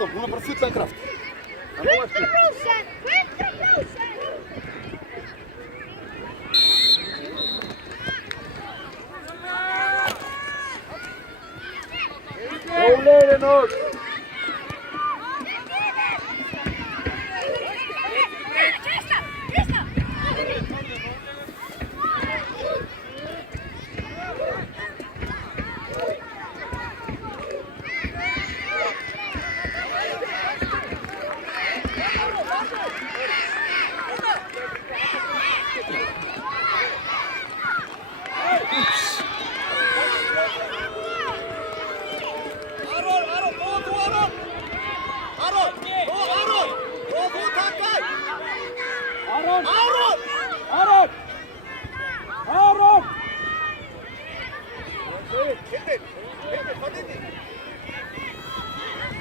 Anton, hún er bara fullaði kraft. Vinstra brúsen! Vinstra brúsen! Rólegri nóg!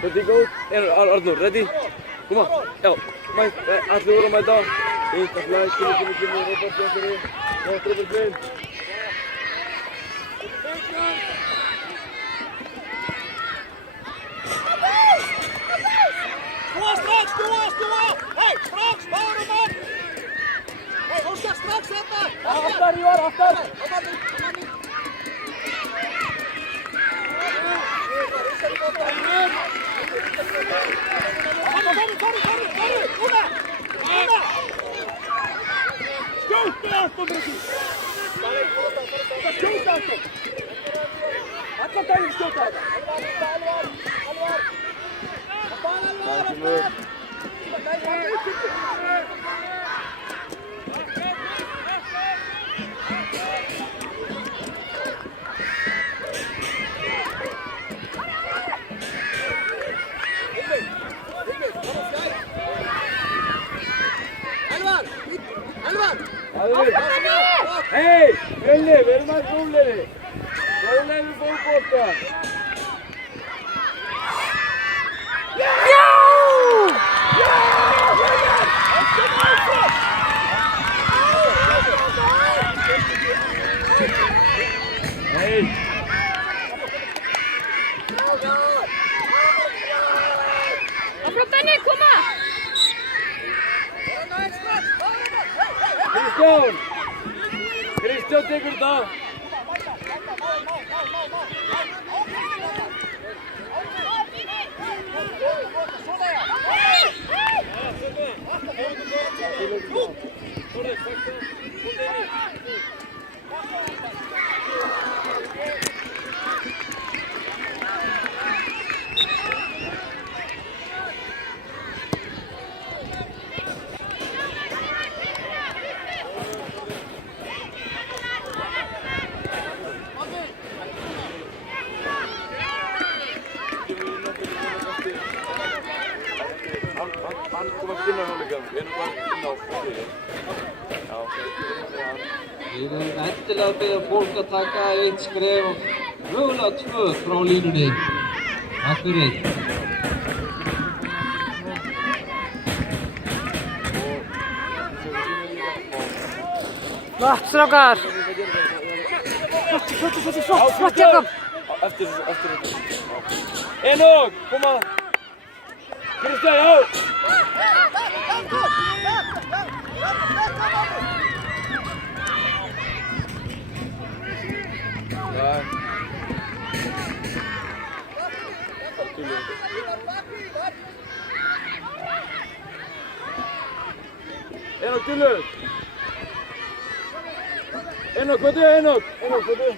Ready, go. Arnur, ready? Kom on. Já, allir voru að mæta. Fint, að flæs, kynni, Robert, Jónsson. Rótt, Robert, Svein. Stúa! Hei, strax, bárum upp! Hei, Óskar, strax þetta! Aftar, Ívar, aftar! Núna! Skjóta Anton, Breki! Skjóta Anton! Allan daginn skjóta þetta! Alvar! Hei, Villi, við erum að rólegri. Rólegri fótbolta. Já! Hei! Aftur Benni, koma! Kristján tekur þetta. Hann kom ekki inn á hálfleikam, við erum bara inn á fólki. Við erum endilega að biðja fólk að taka eitt skref og mögulega 2 frá línunni. Takk fyrir. Flott, strákar! Flott, Jakob! Eftir þetta. Enok, koma! Kristján, já! Enok, Tullur! Enok, hvað er Enok? Enok, hvað er?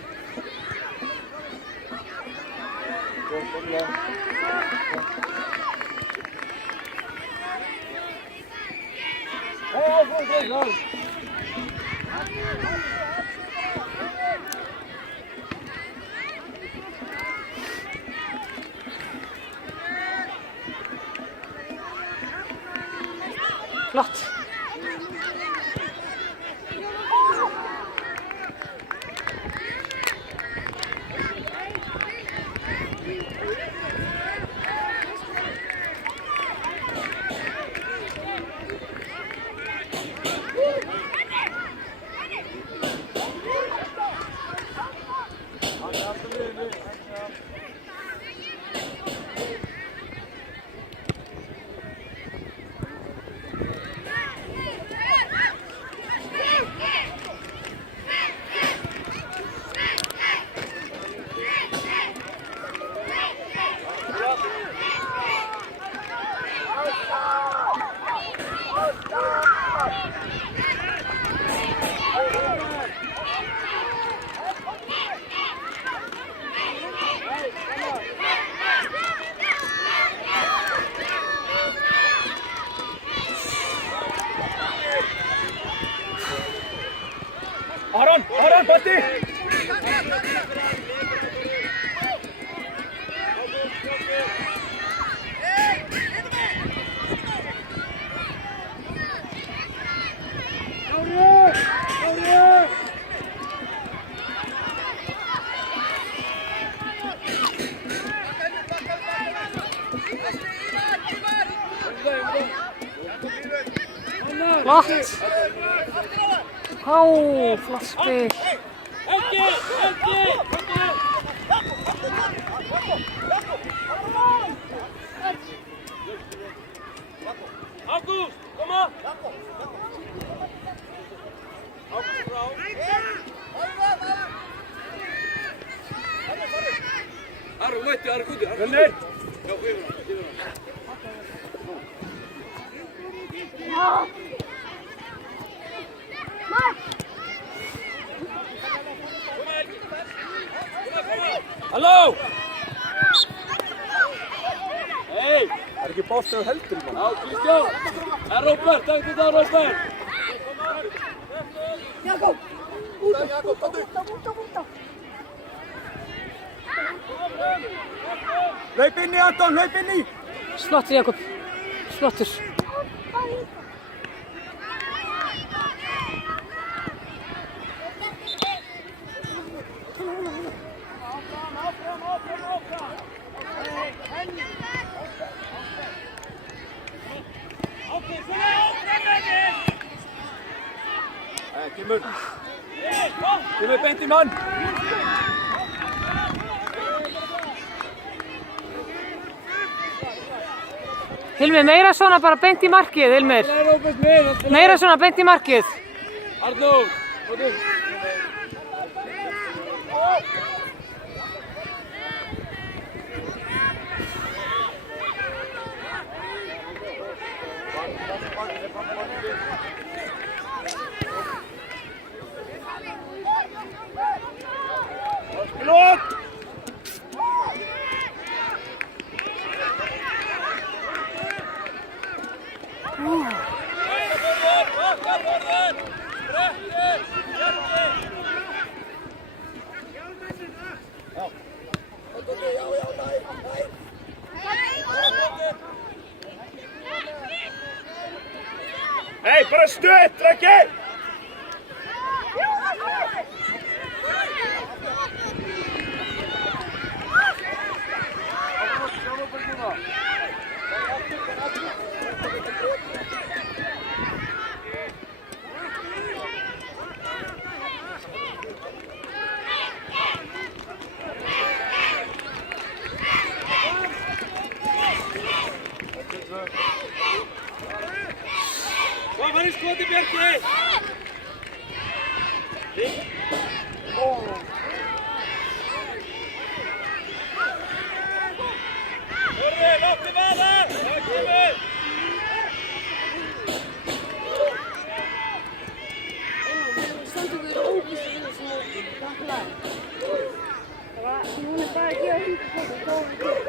Flott! Flott. Flott spil. Ágúst, koma! Ágúst frá. Aron, mætti, Aron, góður. Fjölnir! Já, yfir hann. Halló! Hei! Það ekki bótt ef heldur mann. Já, Kristján! Það Róbert, takk þetta Róbert! Jakob! Úta, Jakob, komdu! Úta! Hlaup inn í Anton, hlaup inn í! Flottur Jakob. Flottur. Kemur beint í mann! Hilmir, meira svona bara beint í markið, Hilmir. Meira svona beint í markið. Arnór, komdu! Pilot! Hey, bara stutt, Raggi! Kom, hann skoti Bjarki! Hörru, láttu vaða! Það kemur! Samtökur eru óbúst að vinna sem móti. Takk lag. Hún bara að gefa hýttu fólk og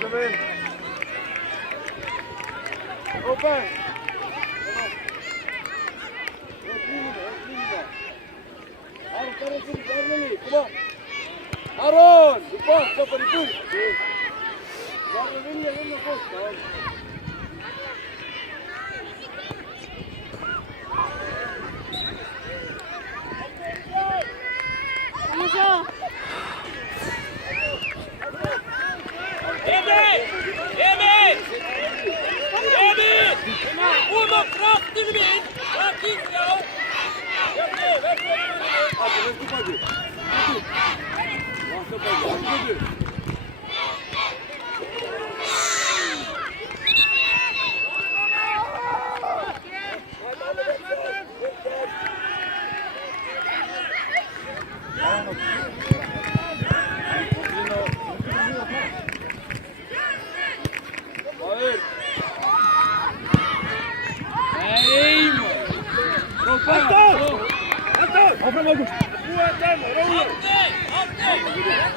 Kom in! Open! Aron, lepas dapat itu. Baru vinna bos.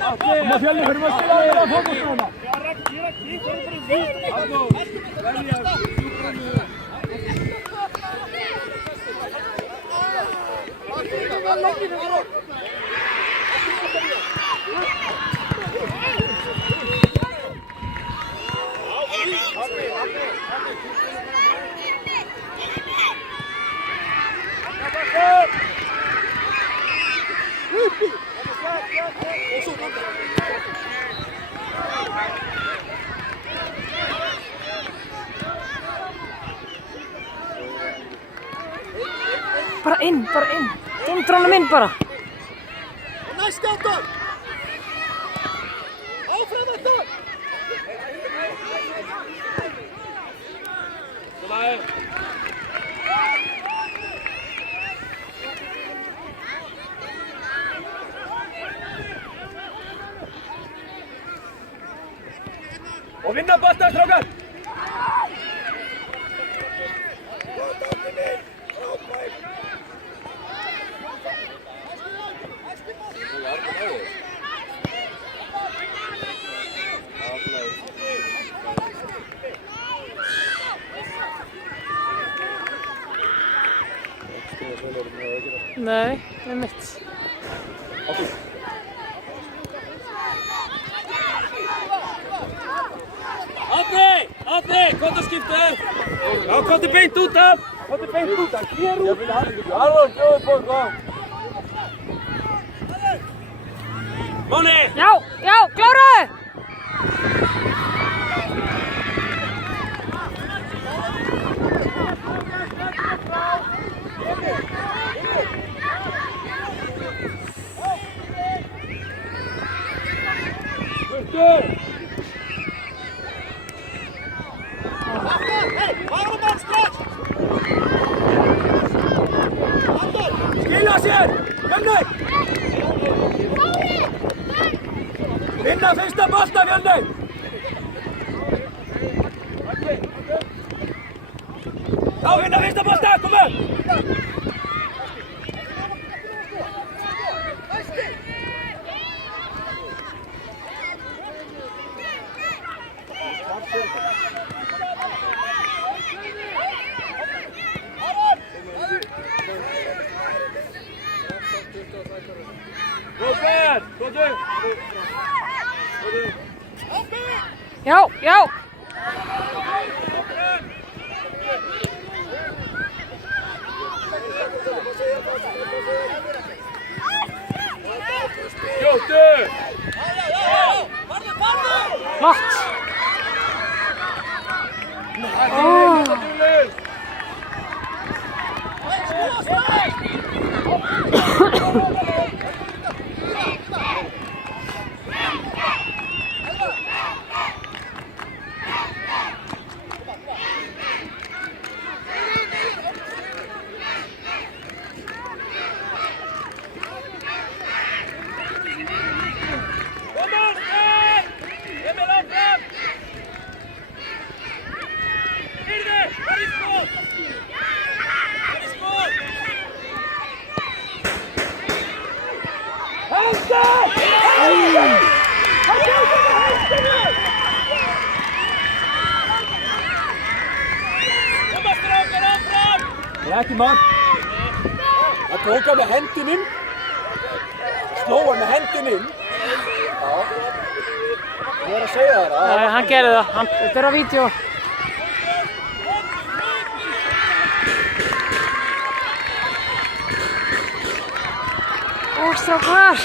Amma Fjölnir, fyrir að spila að fókus núna. Bara inn, bara inn. Dundra honum inn bara. Næst skjátt! Áfram þetta! Og vinna boltan, strákar! Nei, það er mitt. Átni, komdu skiptið! Já, komdu beint út af! Komdu beint út af, hér út! Alveg, bjóðu bóka! Máni! Já, já, kláraðu! Skila sér! Fjölnir! Vinna fyrsta bolta, Fjölnir! Já, vinna fyrsta bolta, komu! Robert, komdu! Já, já! Skjóttu! Flott! Það er ekki mann. Það tók hann með hendin inn. Sló hann með hendin inn. Já. Ég er að segja þér það. Nei, hann gerði það. Þetta er á vídeo. Og strákar.